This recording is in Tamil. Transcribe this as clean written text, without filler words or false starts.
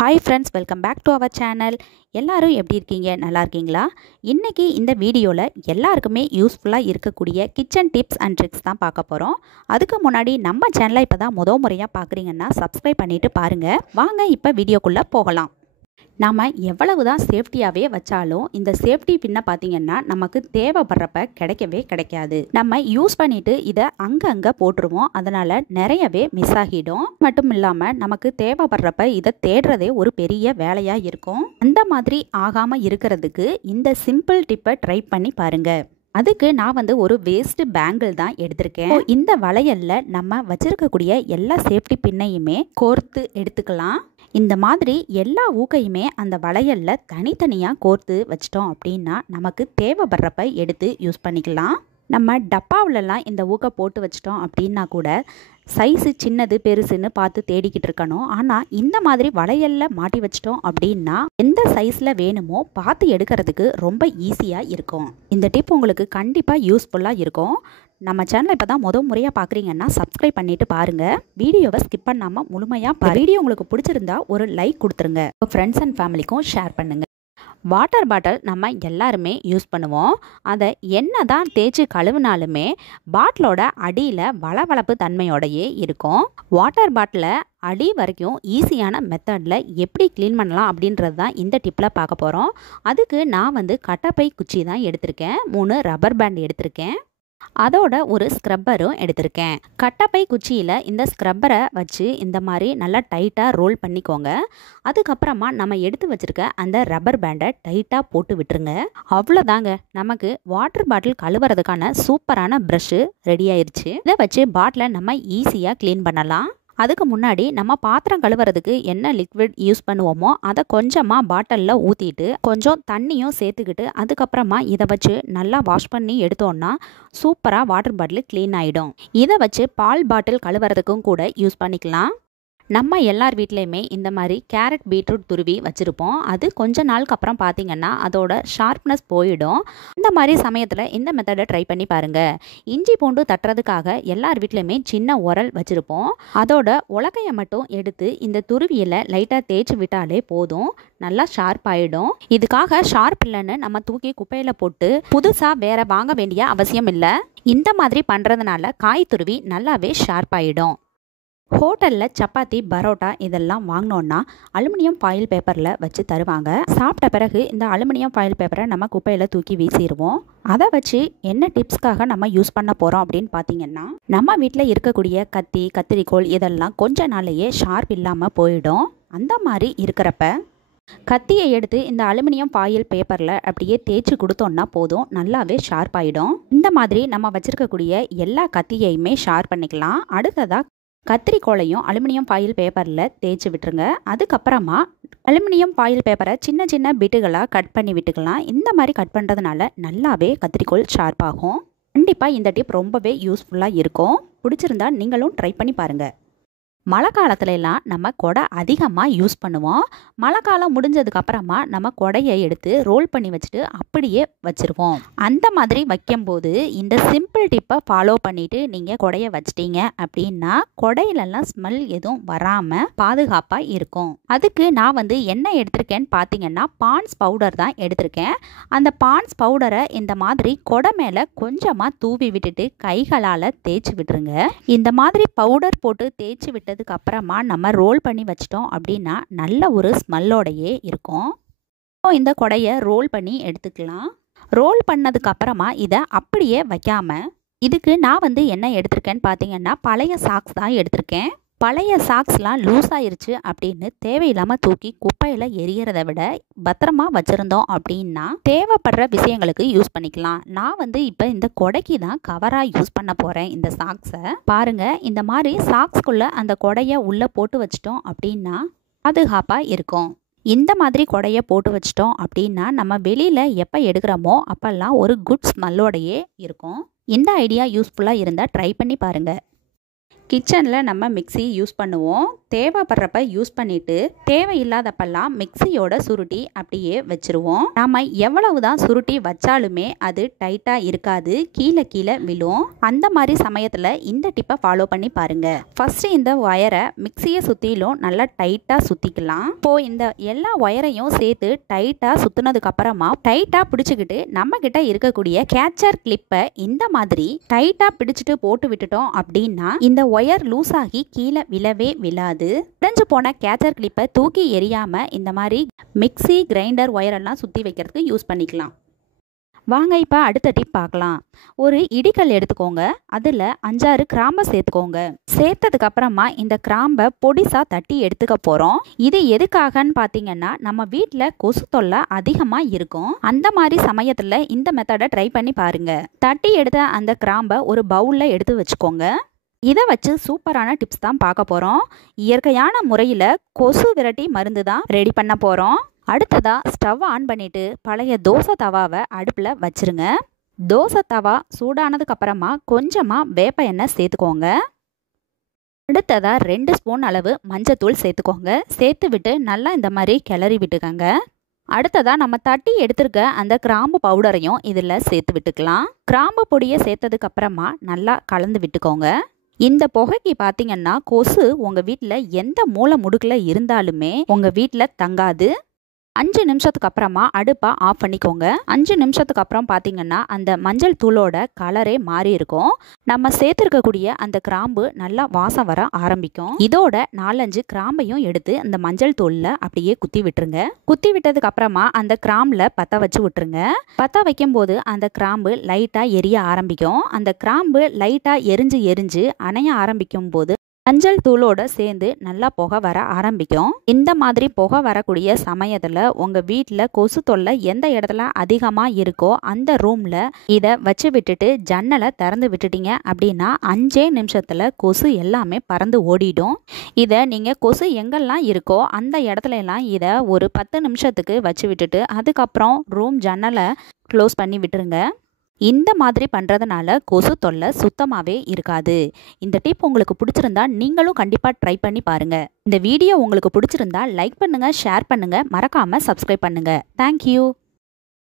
Hi friends, welcome back to our channel. எல்லாரும் எப்படி இருக்கீங்க? நல்லா இருக்கீங்களா? இன்னைக்கு இந்த வீடியோல எல்லாருக்குமே யூஸ்ஃபுல்லா இருக்கக்கூடிய கிச்சன் டிப்ஸ் அண்ட் ட்ரிக்ஸ் தான் பார்க்க போறோம். அதுக்கு முன்னாடி நம்ம சேனலை இப்பதான் முறையா பார்க்குறீங்கன்னா சப்ஸ்கிரைப் பண்ணிட்டு பாருங்க. வாங்க இப்போ வீடியோக்குள்ள போகலாம். நாம எவ்வளவுதான் சேஃப்டியாவே வச்சாலும் இந்த சேஃப்டி பின்ன பார்த்தீங்கன்னா நமக்கு தேவைப்படுறப்ப கிடைக்கவே கிடைக்காது. நம்ம யூஸ் பண்ணிட்டு இதை அங்கங்க போட்டுருவோம். அதனால நிறையவே மிஸ் ஆகிடும். மட்டும் இல்லாம நமக்கு தேவைப்படுறப்ப இதை தேடுறதே ஒரு பெரிய வேலையா இருக்கும். அந்த மாதிரி ஆகாம இருக்கிறதுக்கு இந்த சிம்பிள் டிப்பை ட்ரை பண்ணி பாருங்க. அதுக்கு நான் ஒரு வேஸ்ட் பேங்கிள் தான் எடுத்திருக்கேன். இந்த வளையல்ல நம்ம வச்சிருக்கக்கூடிய எல்லா சேஃப்டி பின்னையுமே கோர்த்து எடுத்துக்கலாம். இந்த மாதிரி எல்லா ஊக்கையுமே அந்த வளையல்ல தனித்தனியா கோர்த்து வச்சிட்டோம் அப்படின்னா நமக்கு தேவைப்படுறப்ப எடுத்து யூஸ் பண்ணிக்கலாம். நம்ம டப்பாவிலலாம் இந்த ஊக்கை போட்டு வச்சிட்டோம் அப்படின்னா கூட சைஸு சின்னது பெருசுன்னு பார்த்து தேடிக்கிட்டு இருக்கணும். ஆனால் இந்த மாதிரி வளையல்ல மாட்டி வச்சிட்டோம் அப்படின்னா எந்த சைஸில் வேணுமோ பார்த்து எடுக்கிறதுக்கு ரொம்ப ஈஸியாக இருக்கும். இந்த டிப் உங்களுக்கு கண்டிப்பாக யூஸ்ஃபுல்லாக இருக்கும். நம்ம சேனலை இப்போ தான் முறையாக பார்க்குறீங்கன்னா சப்ஸ்கிரைப் பண்ணிட்டு பாருங்கள். வீடியோவை ஸ்கிப் பண்ணாமல் முழுமையாக வீடியோ உங்களுக்கு பிடிச்சிருந்தா ஒரு லைக் கொடுத்துருங்க. ஃப்ரெண்ட்ஸ் அண்ட் ஃபேமிலிக்கும் ஷேர் பண்ணுங்கள். வாட்டர் பாட்டில் நம்ம எல்லாருமே யூஸ் பண்ணுவோம். அதை என்ன தான் தேய்ச்சி கழுவினாலுமே பாட்டிலோட அடியில் வளவளப்பு தன்மையோடையே இருக்கும். வாட்டர் பாட்டிலை அடி வரைக்கும் ஈஸியான மெத்தடில் எப்படி க்ளீன் பண்ணலாம் அப்படின்றது தான் இந்த டிப்பில் பார்க்க போகிறோம். அதுக்கு நான் கட்டப்பை குச்சி தான் எடுத்திருக்கேன். 3 ரப்பர் பேண்ட் எடுத்திருக்கேன். அதோட ஒரு ஸ்க்ரப்பரும் எடுத்திருக்கேன். கட்டப்பை குச்சியில் இந்த ஸ்க்ரப்பரை வச்சு இந்த மாதிரி நல்லா டைட்டாக ரோல் பண்ணிக்கோங்க. அதுக்கப்புறமா நம்ம எடுத்து வச்சுருக்க அந்த ரப்பர் பேண்டை டைட்டாக போட்டு விட்டுருங்க. அவ்வளோதாங்க, நமக்கு வாட்டர் பாட்டில் கழுவுறதுக்கான சூப்பரான ப்ரஷ்ஷு ரெடி ஆயிடுச்சு. இதை வச்சு பாட்டிலை நம்ம ஈஸியாக க்ளீன் பண்ணலாம். அதுக்கு முன்னாடி நம்ம பாத்திரம் கழுவுறதுக்கு என்ன லிக்விட் யூஸ் பண்ணுவோமோ அதை கொஞ்சமாக பாட்டிலில் ஊற்றிட்டு கொஞ்சம் தண்ணியும் சேர்த்துக்கிட்டு அதுக்கப்புறமா இதை வச்சு நல்லா வாஷ் பண்ணி எடுத்தோன்னா சூப்பராக வாட்டர் பாட்டில் க்ளீன் ஆகிடும். இதை வச்சு பால் பாட்டில் கழுவுறதுக்கும் கூட யூஸ் பண்ணிக்கலாம். நம்ம எல்லார் வீட்லேயுமே இந்த மாதிரி கேரட் பீட்ரூட் துருவி வச்சுருப்போம். அது கொஞ்ச நாளுக்கு அப்புறம் பார்த்திங்கன்னா அதோட ஷார்ப்னஸ் போயிடும். இந்த மாதிரி சமயத்தில் இந்த மெத்தடை ட்ரை பண்ணி பாருங்கள். இஞ்சி பூண்டு தட்டுறதுக்காக எல்லார் வீட்லேயுமே சின்ன உரல் வச்சுருப்போம். அதோட உலக்கையை மட்டும் எடுத்து இந்த துருவியில் லைட்டாக தேய்ச்சி விட்டாலே போதும், நல்லா ஷார்ப் ஆகிடும். இதுக்காக ஷார்ப் இல்லைன்னு நம்ம தூக்கி குப்பையில் போட்டு புதுசாக வேற வாங்க வேண்டிய அவசியம் இல்லை. இந்த மாதிரி பண்ணுறதுனால காய் துருவி நல்லாவே ஷார்ப் ஆகிடும். ஹோட்டலில் சப்பாத்தி பரோட்டா இதெல்லாம் வாங்கினோன்னா அலுமினியம் ஃபாயில் பேப்பரில் வச்சு தருவாங்க. சாப்பிட்ட பிறகு இந்த அலுமினியம் ஃபாயில் பேப்பரை நம்ம குப்பையில் தூக்கி வீசிடுவோம். அதை வச்சு என்ன டிப்ஸ்க்காக நம்ம யூஸ் பண்ண போகிறோம் அப்படின்னு பார்த்தீங்கன்னா, நம்ம வீட்டில் இருக்கக்கூடிய கத்தி கத்திரிக்கோல் இதெல்லாம் கொஞ்ச நாளையே ஷார்ப் இல்லாமல் போயிடும். அந்த மாதிரி இருக்கிறப்ப கத்தியை எடுத்து இந்த அலுமினியம் ஃபாயில் பேப்பரில் அப்படியே தேய்ச்சி கொடுத்தோன்னா போதும், நல்லாவே ஷார்ப் ஆகிடும். இந்த மாதிரி நம்ம வச்சுருக்கக்கூடிய எல்லா கத்தியையுமே ஷார்ப் பண்ணிக்கலாம். அடுத்ததாக கத்திரிக்கோளையும் அலுமினியம் ஃபாயில் பேப்பரில் தேய்ச்சி விட்டுருங்க. அதுக்கப்புறமா அலுமினியம் ஃபாயில் பேப்பரை சின்ன சின்ன பிட்டுகளாக கட் பண்ணி விட்டுக்கலாம். இந்த மாதிரி கட் பண்ணுறதுனால நல்லாவே கத்திரிக்கோள் ஷார்ப் ஆகும். கண்டிப்பாக இந்த டிப் ரொம்பவே யூஸ்ஃபுல்லாக இருக்கும். பிடிச்சிருந்தா நீங்களும் ட்ரை பண்ணி பாருங்கள். மழை காலத்துலலாம் நம்ம கொடை அதிகமாக யூஸ் பண்ணுவோம். மழை காலம் முடிஞ்சதுக்கப்புறமா நம்ம கொடையை எடுத்து ரோல் பண்ணி வச்சுட்டு அப்படியே வச்சுருவோம். அந்த மாதிரி வைக்கும்போது இந்த சிம்பிள் டிப்பை ஃபாலோ பண்ணிவிட்டு நீங்கள் கொடையை வச்சிட்டீங்க அப்படின்னா கொடையிலலாம் ஸ்மெல் எதுவும் வராமல் பாதுகாப்பாக இருக்கும். அதுக்கு நான் என்ன எடுத்திருக்கேன்னு பார்த்தீங்கன்னா பான்ஸ் பவுடர் தான் எடுத்திருக்கேன். அந்த பான்ஸ் பவுடரை இந்த மாதிரி கொடை மேலே கொஞ்சமாக தூவி விட்டுட்டு கைகளால் தேய்ச்சி விட்டுருங்க. இந்த மாதிரி பவுடர் போட்டு தேய்ச்சி விட்டு அப்புறமா நம்ம ரோல் பண்ணி வச்சிட்டோம் அப்படின்னா நல்ல ஒரு ஸ்மெல்லோடையே இருக்கும். இந்த கொடையை ரோல் பண்ணி எடுத்துக்கலாம். ரோல் பண்ணதுக்கு அப்புறமா இதை அப்படியே வைக்காம இதுக்கு நான் என்ன எடுத்திருக்கேன்னு பார்த்தீங்கன்னா பழைய சாக்ஸ் தான் எடுத்திருக்கேன். பழைய சாக்ஸ்லாம் லூஸ் ஆயிருச்சு அப்படின்னு தேவையில்லாமல் தூக்கி குப்பையில் எரியறதை விட பத்திரமா வச்சுருந்தோம் அப்படின்னா தேவைப்படுற விஷயங்களுக்கு யூஸ் பண்ணிக்கலாம். நான் இப்போ இந்த கொடைக்கு தான் கவராக யூஸ் பண்ண போகிறேன். இந்த சாக்ஸை பாருங்கள், இந்த மாதிரி சாக்ஸ்குள்ளே அந்த கொடையை உள்ளே போட்டு வச்சிட்டோம் அப்படின்னா பாதுகாப்பாக இருக்கும். இந்த மாதிரி கொடையை போட்டு வச்சிட்டோம் அப்படின்னா நம்ம வெளியில் எப்போ எடுக்கிறோமோ அப்போல்லாம் ஒரு குட் ஸ்மெல்லோடையே இருக்கும். இந்த ஐடியா யூஸ்ஃபுல்லாக இருந்தால் ட்ரை பண்ணி பாருங்கள். கிச்சனில் நம்ம மிக்ஸி யூஸ் பண்ணுவோம். தேவைப்படுறப்ப யூஸ் பண்ணிவிட்டு தேவையில்லாதப்பெல்லாம் மிக்ஸியோட சுருட்டி அப்படியே வச்சுருவோம். நம்ம எவ்வளவு தான் சுருட்டி வச்சாலுமே அது டைட்டாக இருக்காது, கீழே கீழே விழும். அந்த மாதிரி சமயத்தில் இந்த டிப்பை ஃபாலோ பண்ணி பாருங்கள். ஃபஸ்ட்டு இந்த ஒயரை மிக்ஸியை சுற்றிலும் நல்லா டைட்டாக சுற்றிக்கலாம். இப்போது இந்த எல்லா ஒயரையும் சேர்த்து டைட்டாக சுற்றினதுக்கப்புறமா டைட்டாக பிடிச்சிக்கிட்டு நம்மக்கிட்ட இருக்கக்கூடிய கேச்சர் கிளிப்பை இந்த மாதிரி டைட்டாக பிடிச்சிட்டு போட்டு விட்டுட்டோம் அப்படின்னா இந்த ஒயர் லூஸ் ஆகி கீழே விழவே விழாது. உடைஞ்சு போன கேச்சர் கிளிப்பை தூக்கி எறியாம இந்த மாதிரி மிக்ஸி கிரைண்டர் ஒயரெல்லாம் சுற்றி வைக்கிறதுக்கு யூஸ் பண்ணிக்கலாம். வாங்க இப்போ அடுத்த டிப் பார்க்கலாம். ஒரு இடிக்கல் எடுத்துக்கோங்க, அதில் 5-6 கிராம்பை சேர்த்துக்கோங்க. சேர்த்ததுக்கு அப்புறமா இந்த கிராம்பை பொடிசா தட்டி எடுத்துக்க போகிறோம். இது எதுக்காகன்னு பார்த்தீங்கன்னா நம்ம வீட்டில் கொசு தொல்லை அதிகமாக இருக்கும். அந்த மாதிரி சமயத்தில் இந்த மெத்தடை ட்ரை பண்ணி பாருங்க. தட்டி எடுத்த அந்த கிராம்பை ஒரு பவுலில் எடுத்து வச்சுக்கோங்க. இதை வச்சு சூப்பரான டிப்ஸ் தான் பார்க்க போகிறோம். இயற்கையான முறையில் கொசு விரட்டி மருந்து தான் ரெடி பண்ண போகிறோம். அடுத்ததாக ஸ்டவ் ஆன் பண்ணிவிட்டு பழைய தோசை தவாவை அடுப்பில் வச்சுருங்க. தோசை தவா சூடானதுக்கு அப்புறமா கொஞ்சமாக வேப்ப எண்ணெய் சேர்த்துக்கோங்க. அடுத்ததாக 2 ஸ்பூன் அளவு மஞ்சத்தூள் சேர்த்துக்கோங்க. சேர்த்து விட்டு நல்லா இந்த மாதிரி கிளறி விட்டுக்கோங்க. அடுத்ததாக நம்ம தட்டி எடுத்துருக்க அந்த கிராம்பு பவுடரையும் இதில் சேர்த்து விட்டுக்கலாம். கிராம்பு பொடியை சேர்த்ததுக்கு அப்புறமா நல்லா கலந்து விட்டுக்கோங்க. இந்த புகைக்கு பார்த்தீங்கன்னா கொசு உங்கள் வீட்டில் எந்த மூலை முடுக்கில் இருந்தாலுமே உங்கள் வீட்டில் தங்காது. 5 நிமிஷத்துக்கு அப்புறமா அடுப்பை ஆஃப் பண்ணிக்கோங்க. 5 நிமிஷத்துக்கு அப்புறம் பார்த்தீங்கன்னா அந்த மஞ்சள் தூளோட கலரே மாறி இருக்கும். நம்ம சேர்த்துருக்கக்கூடிய அந்த கிராம்பு நல்லா வாசம் வர ஆரம்பிக்கும். இதோட 4-5 கிராம்பையும் எடுத்து அந்த மஞ்சள் தூளில் அப்படியே குத்தி விட்டுருங்க. குத்தி விட்டதுக்கு அப்புறமா அந்த கிராம்பில் பற்ற வச்சு விட்டுருங்க. பற்ற வைக்கும் போது அந்த கிராம்பு லைட்டாக எரிய ஆரம்பிக்கும். அந்த கிராம்பு லைட்டாக எரிஞ்சு அணைய ஆரம்பிக்கும் போது மஞ்சள் தூளோட சேர்ந்து நல்லா புகை வர ஆரம்பிக்கும். இந்த மாதிரி புகை வரக்கூடிய சமயத்தில் உங்கள் வீட்டில் கொசு தொல்லை எந்த இடத்துல அதிகமாக இருக்கோ அந்த ரூமில் இதை வச்சு விட்டுட்டு ஜன்னலை திறந்து விட்டுட்டீங்க அப்படின்னா 5 நிமிஷத்தில் கொசு எல்லாமே பறந்து ஓடிடும். இதை நீங்கள் கொசு எங்கெல்லாம் இருக்கோ அந்த இடத்துல எல்லாம் இதை ஒரு 10 நிமிஷத்துக்கு வச்சு விட்டுட்டு அதுக்கப்புறம் ரூம் ஜன்னலை க்ளோஸ் பண்ணி விட்டுருங்க. இந்த மாதிரி பண்ணுறதுனால கொசு தொல்லை சுத்தமாகவே இருக்காது. இந்த டிப் உங்களுக்கு பிடிச்சிருந்தா நீங்களும் கண்டிப்பாக ட்ரை பண்ணி பாருங்கள். இந்த வீடியோ உங்களுக்கு பிடிச்சிருந்தா லைக் பண்ணுங்கள், ஷேர் பண்ணுங்கள், மறக்காமல் சப்ஸ்கிரைப் பண்ணுங்கள். தேங்க்யூ.